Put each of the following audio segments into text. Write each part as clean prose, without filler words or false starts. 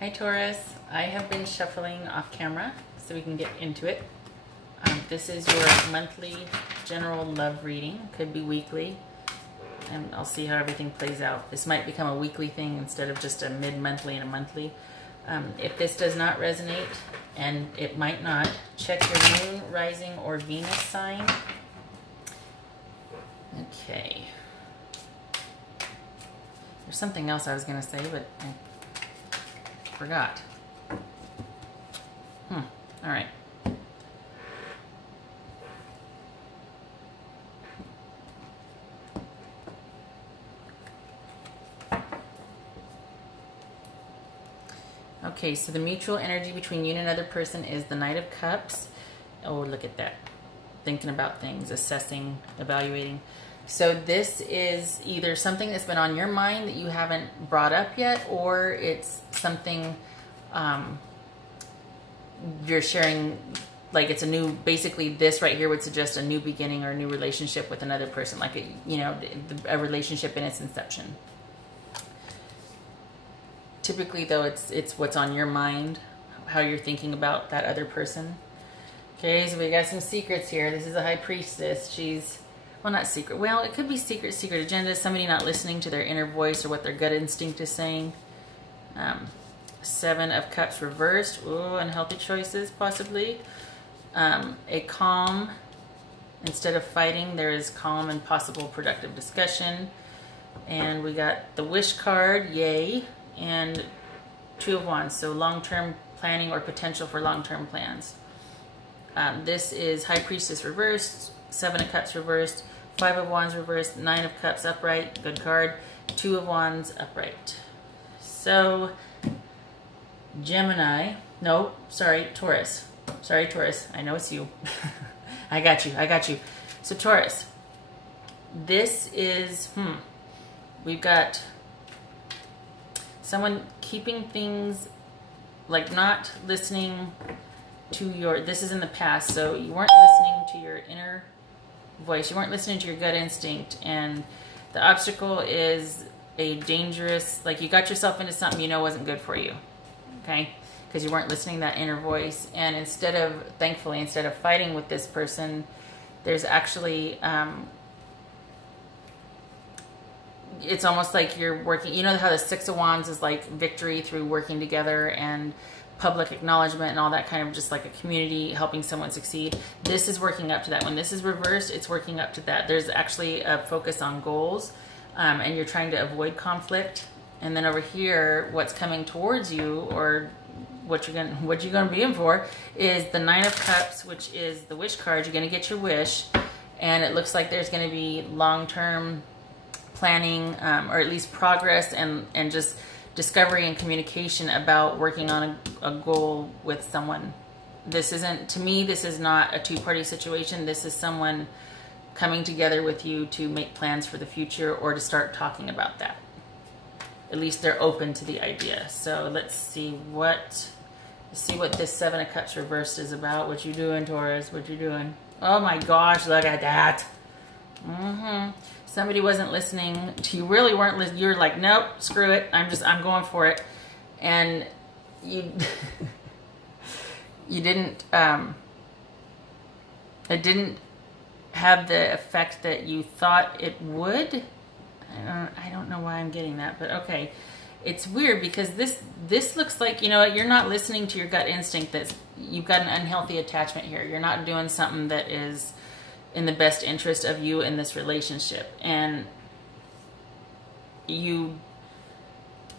Hi Taurus, I have been shuffling off camera so we can get into it. This is your monthly general love reading, could be weekly, and I'll see how everything plays out. This might become a weekly thing instead of just a mid-monthly and a monthly. If this does not resonate, and it might not, check your moon, rising, or Venus sign. Okay. There's something else I was going to say, but I forgot. All right. Okay, so the mutual energy between you and another person is the Knight of Cups. Oh, look at that. Thinking about things, assessing, evaluating. So this is either something that's been on your mind that you haven't brought up yet, or it's something you're sharing, like it's a new, basically this right here would suggest a new beginning or a new relationship with another person, like a relationship in its inception. Typically though, it's what's on your mind, how you're thinking about that other person. Okay, so we got some secrets here. This is a High Priestess. She's, well, not secret. Well, it could be secret agenda. Somebody not listening to their inner voice or what their gut instinct is saying. Seven of Cups reversed. Ooh, unhealthy choices, possibly. A calm. Instead of fighting, there is calm and possible productive discussion. And we got the Wish card, yay. And Two of Wands, so long-term planning or potential for long-term plans. This is High Priestess reversed, Seven of Cups reversed, Five of Wands reversed, Nine of Cups upright, good card, Two of Wands upright. So, Gemini, no, sorry, Taurus. Sorry, Taurus, I know it's you. I got you. So, Taurus, this is, we've got someone keeping things, like not listening to your, this is in the past, so you weren't listening to your inner voice, you weren't listening to your gut instinct, and the obstacle is a dangerous, like you got yourself into something you know wasn't good for you, okay, because you weren't listening to that inner voice. And instead of, thankfully, instead of fighting with this person, there's actually, it's almost like you're working, you know how the Six of Wands is like victory through working together and public acknowledgement and all that, kind of just like a community helping someone succeed. This is working up to that. When this is reversed, it's working up to that. There's actually a focus on goals, and you're trying to avoid conflict. And then over here, what's coming towards you, or what you're gonna be in for, is the Nine of Cups, which is the Wish card. You're gonna get your wish, and it looks like there's gonna be long-term planning, or at least progress and just discovery and communication about working on a goal with someone. This isn't, to me, this is not a two-party situation. This is someone coming together with you to make plans for the future or to start talking about that. At least they're open to the idea. So let's see what this Seven of Cups reversed is about. What you doing, Taurus? What you doing? Oh my gosh, look at that. Somebody wasn't listening to you, really weren't listening. You're like, nope, screw it. I'm going for it. And you, you didn't, it didn't have the effect that you thought it would. I don't know why I'm getting that, but okay. It's weird because this looks like, you know, you're not listening to your gut instinct. That you've got an unhealthy attachment here. You're not doing something that is in the best interest of you in this relationship, and you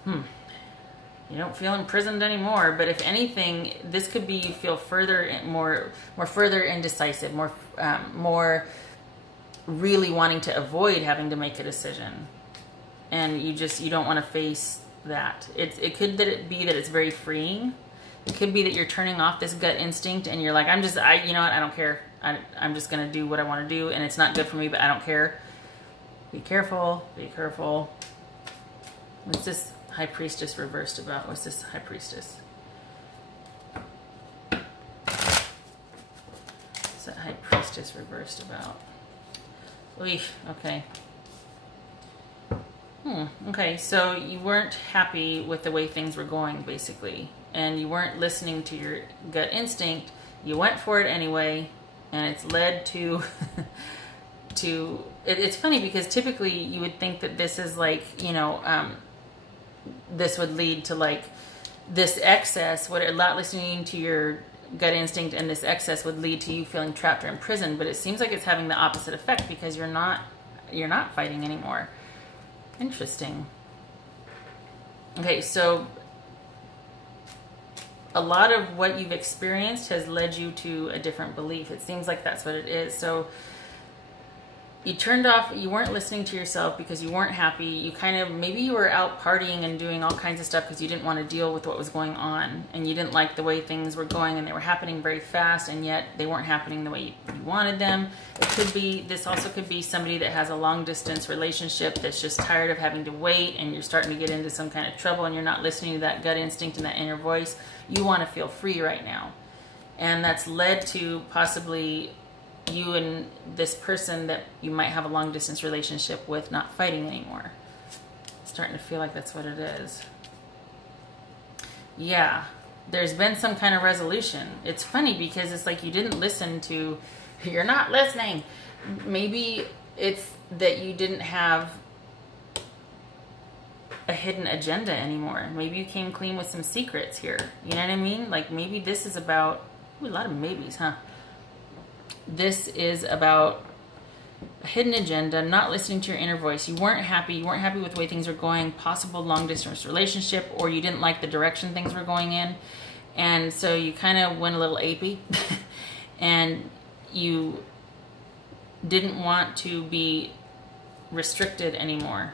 don't feel imprisoned anymore. But if anything, this could be you feel more further indecisive, more really wanting to avoid having to make a decision, and you don't want to face that. It could be that it's very freeing. It could be that you're turning off this gut instinct and you're like, you know what, I don't care. I'm just going to do what I want to do, and it's not good for me, but I don't care. Be careful. Be careful. What's this High Priestess reversed about? What's this High Priestess? What's that High Priestess reversed about? Oy, okay. Okay, so you weren't happy with the way things were going, basically, and you weren't listening to your gut instinct. You went for it anyway, and it's led to it's funny because typically you would think that this is like, you know, this would lead to like this excess, what not listening to your gut instinct and this excess would lead to you feeling trapped or imprisoned, but it seems like it's having the opposite effect because you're not fighting anymore. Interesting. Okay, so a lot of what you've experienced has led you to a different belief. It seems like that's what it is. So you turned off, you weren't listening to yourself because you weren't happy. You kind of, maybe you were out partying and doing all kinds of stuff because you didn't want to deal with what was going on. And you didn't like the way things were going and they were happening very fast and yet they weren't happening the way you wanted them. It could be, this also could be somebody that has a long distance relationship that's just tired of having to wait and you're starting to get into some kind of trouble and you're not listening to that gut instinct and that inner voice. You want to feel free right now. And that's led to possibly you and this person that you might have a long distance relationship with not fighting anymore. Starting to feel like that's what it is. Yeah, there's been some kind of resolution. It's funny because it's like you didn't listen to, you're not listening. Maybe it's that you didn't have a hidden agenda anymore. Maybe you came clean with some secrets here. You know what I mean? Like maybe this is about, ooh, a lot of maybes, huh? This is about a hidden agenda, not listening to your inner voice. You weren't happy. You weren't happy with the way things were going, possible long distance relationship, or you didn't like the direction things were going in. And so you kind of went a little apey and you didn't want to be restricted anymore.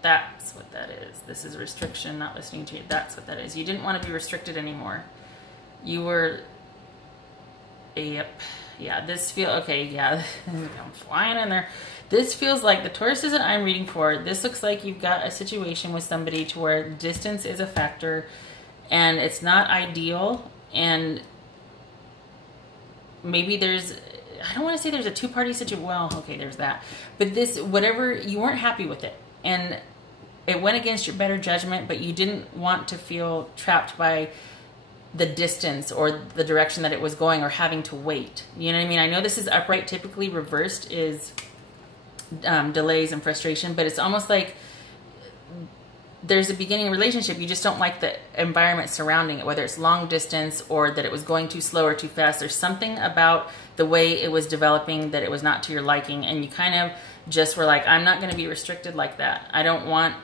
That's what that is. This is restriction, not listening to you. That's what that is. You didn't want to be restricted anymore. You were, yep. Yeah, this okay, yeah, I'm flying in there. This feels like the Tauruses that I'm reading for, this looks like you've got a situation with somebody to where distance is a factor and it's not ideal, and maybe there's, I don't want to say there's a two-party situation, well, okay, there's that. But this, whatever, you weren't happy with it. And it went against your better judgment, but you didn't want to feel trapped by the distance or the direction that it was going or having to wait. You know what I mean? I know this is upright. Typically reversed is delays and frustration, but it's almost like there's a beginning relationship. You just don't like the environment surrounding it, whether it's long distance or that it was going too slow or too fast. There's something about the way it was developing that it was not to your liking. And you kind of just were like, I'm not going to be restricted like that. I don't want,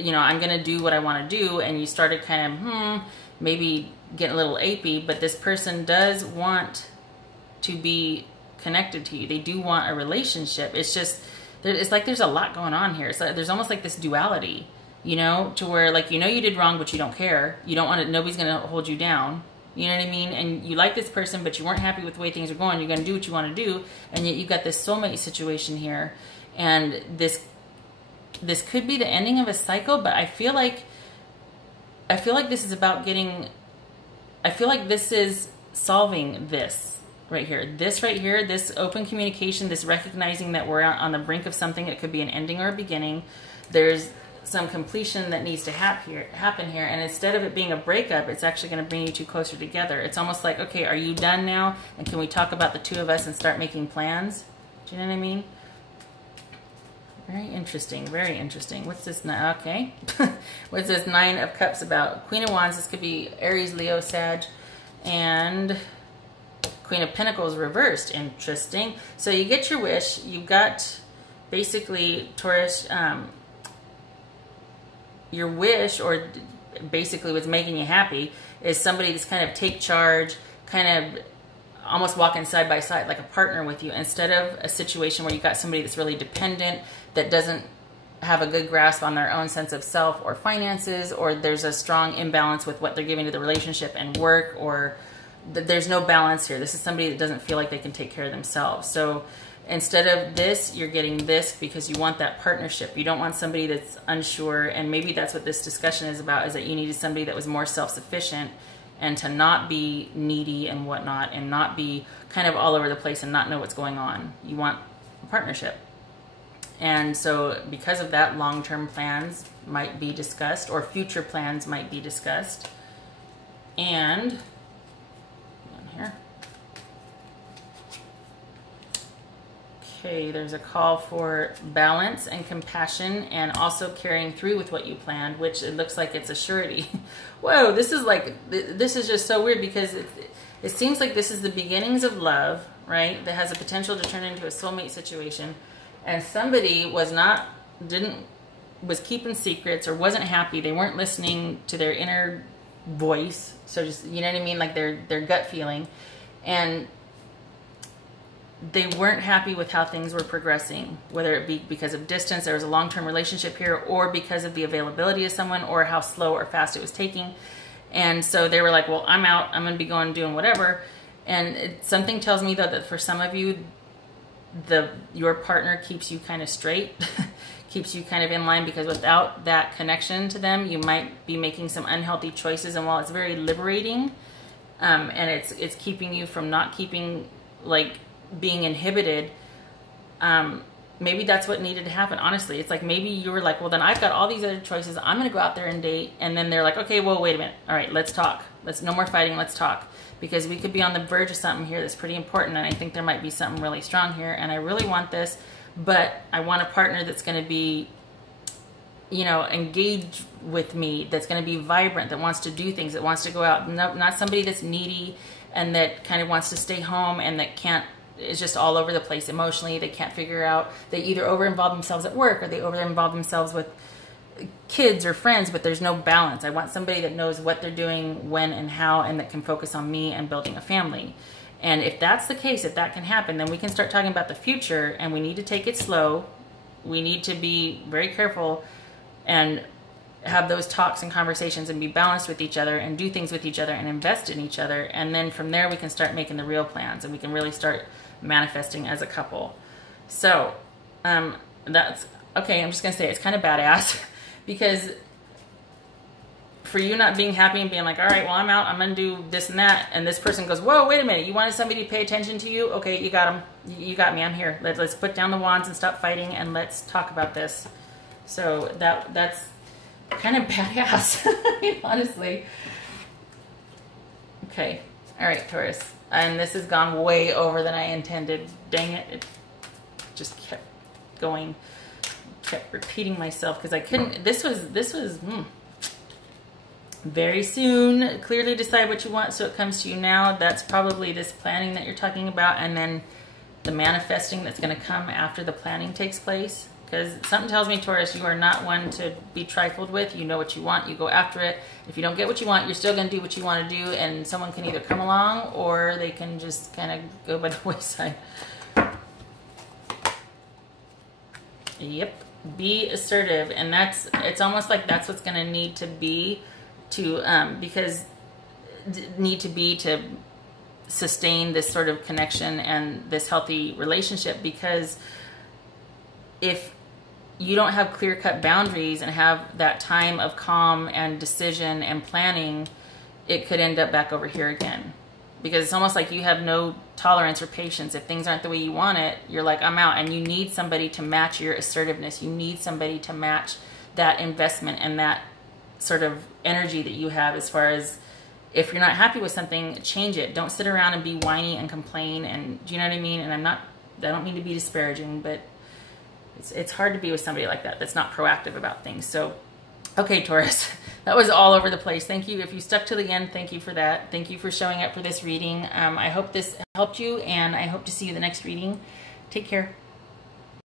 you know, I'm going to do what I want to do. And you started kind of, maybe getting a little apey, but this person does want to be connected to you. They do want a relationship. It's just, it's like there's a lot going on here. So there's almost like this duality, you know, to where like, you know, you did wrong, but you don't care. You don't want to, nobody's going to hold you down. You know what I mean? And you like this person, but you weren't happy with the way things are going. You're going to do what you want to do. And yet you've got this soulmate situation here. And this could be the ending of a cycle, but I feel like this is about getting, I feel like this is solving this right here. This right here, this open communication, this recognizing that we're on the brink of something. It could be an ending or a beginning. There's some completion that needs to happen here. And instead of it being a breakup, it's actually going to bring you two closer together. It's almost like, okay, are you done now? And can we talk about the two of us and start making plans? Do you know what I mean? Very interesting, very interesting. What's this? Okay. What's this Nine of Cups about? Queen of Wands, this could be Aries, Leo, Sag, and Queen of Pentacles reversed. Interesting. So you get your wish. You've got basically Taurus, your wish, or basically what's making you happy, is somebody that's kind of take charge, kind of almost walking side by side like a partner with you, instead of a situation where you got somebody that's really dependent, that doesn't have a good grasp on their own sense of self or finances, or there's a strong imbalance with what they're giving to the relationship and work, or there's no balance here. This is somebody that doesn't feel like they can take care of themselves. So instead of this, you're getting this because you want that partnership. You don't want somebody that's unsure, and maybe that's what this discussion is about, is that you needed somebody that was more self-sufficient and to not be needy and whatnot, and not be kind of all over the place and not know what's going on. You want a partnership. And so because of that, long-term plans might be discussed, or future plans might be discussed. And down here. Okay, there's a call for balance and compassion, and also carrying through with what you planned, which it looks like it's a surety. Whoa, this is just so weird, because it seems like this is the beginnings of love, right? That has a potential to turn into a soulmate situation. And somebody was keeping secrets or wasn't happy. They weren't listening to their inner voice. So just, you know what I mean? Like their gut feeling. And they weren't happy with how things were progressing, whether it be because of distance, there was a long-term relationship here, or because of the availability of someone, or how slow or fast it was taking. And so they were like, well, I'm out. I'm going to be doing whatever. And something tells me, though, that for some of you, your partner keeps you kind of straight, keeps you kind of in line, because without that connection to them, you might be making some unhealthy choices. And while it's very liberating, and it's keeping you from not being inhibited, maybe that's what needed to happen. Honestly, it's like maybe you were like, well, then I've got all these other choices. I'm going to go out there and date. And then they're like, okay, well, wait a minute. All right, let's talk. No more fighting. Let's talk. Because we could be on the verge of something here that's pretty important. And I think there might be something really strong here. And I really want this, but I want a partner that's going to be, engaged with me, that's going to be vibrant, that wants to do things, that wants to go out. Not somebody that's needy and that kind of wants to stay home and that is just all over the place emotionally. They can't figure out, they either over-involve themselves at work, or they over-involve themselves with kids or friends, but there's no balance. I want somebody that knows what they're doing, when and how, and that can focus on me and building a family. And if that's the case, if that can happen, then we can start talking about the future, and we need to take it slow. We need to be very careful and have those talks and conversations and be balanced with each other and do things with each other and invest in each other. And then from there, we can start making the real plans, and we can really start manifesting as a couple. So that's okay. I'm just gonna say it's kind of badass, because for you not being happy and being like, all right, well, I'm out, I'm gonna do this and that, and this person goes, whoa, wait a minute, you wanted somebody to pay attention to you? Okay, you got them, you got me, I'm here. Let's put down the wands and stop fighting, and let's talk about this. So that's kind of badass. I mean, honestly. Okay, all right, Taurus. And this has gone way over than I intended. Dang it. It just kept going, kept repeating myself, because I couldn't, this was very soon. Clearly decide what you want so it comes to you now. That's probably this planning that you're talking about, and then the manifesting that's going to come after the planning takes place. Because something tells me, Taurus, you are not one to be trifled with. You know what you want, you go after it. If you don't get what you want, you're still going to do what you want to do, and someone can either come along or they can just kind of go by the wayside. Yep, be assertive, and it's almost like that's what's going to need to be to sustain this sort of connection and this healthy relationship. Because if you don't have clear-cut boundaries and have that time of calm and decision and planning, it could end up back over here again. Because it's almost like you have no tolerance or patience. If things aren't the way you want it, you're like, I'm out. And you need somebody to match your assertiveness. You need somebody to match that investment and that sort of energy that you have, as far as, if you're not happy with something, change it. Don't sit around and be whiny and complain. And do you know what I mean? And I don't mean to be disparaging, but it's hard to be with somebody like that that's not proactive about things. So, okay, Taurus, that was all over the place. Thank you. If you stuck to the end, thank you for that. Thank you for showing up for this reading. I hope this helped you, and I hope to see you in the next reading. Take care.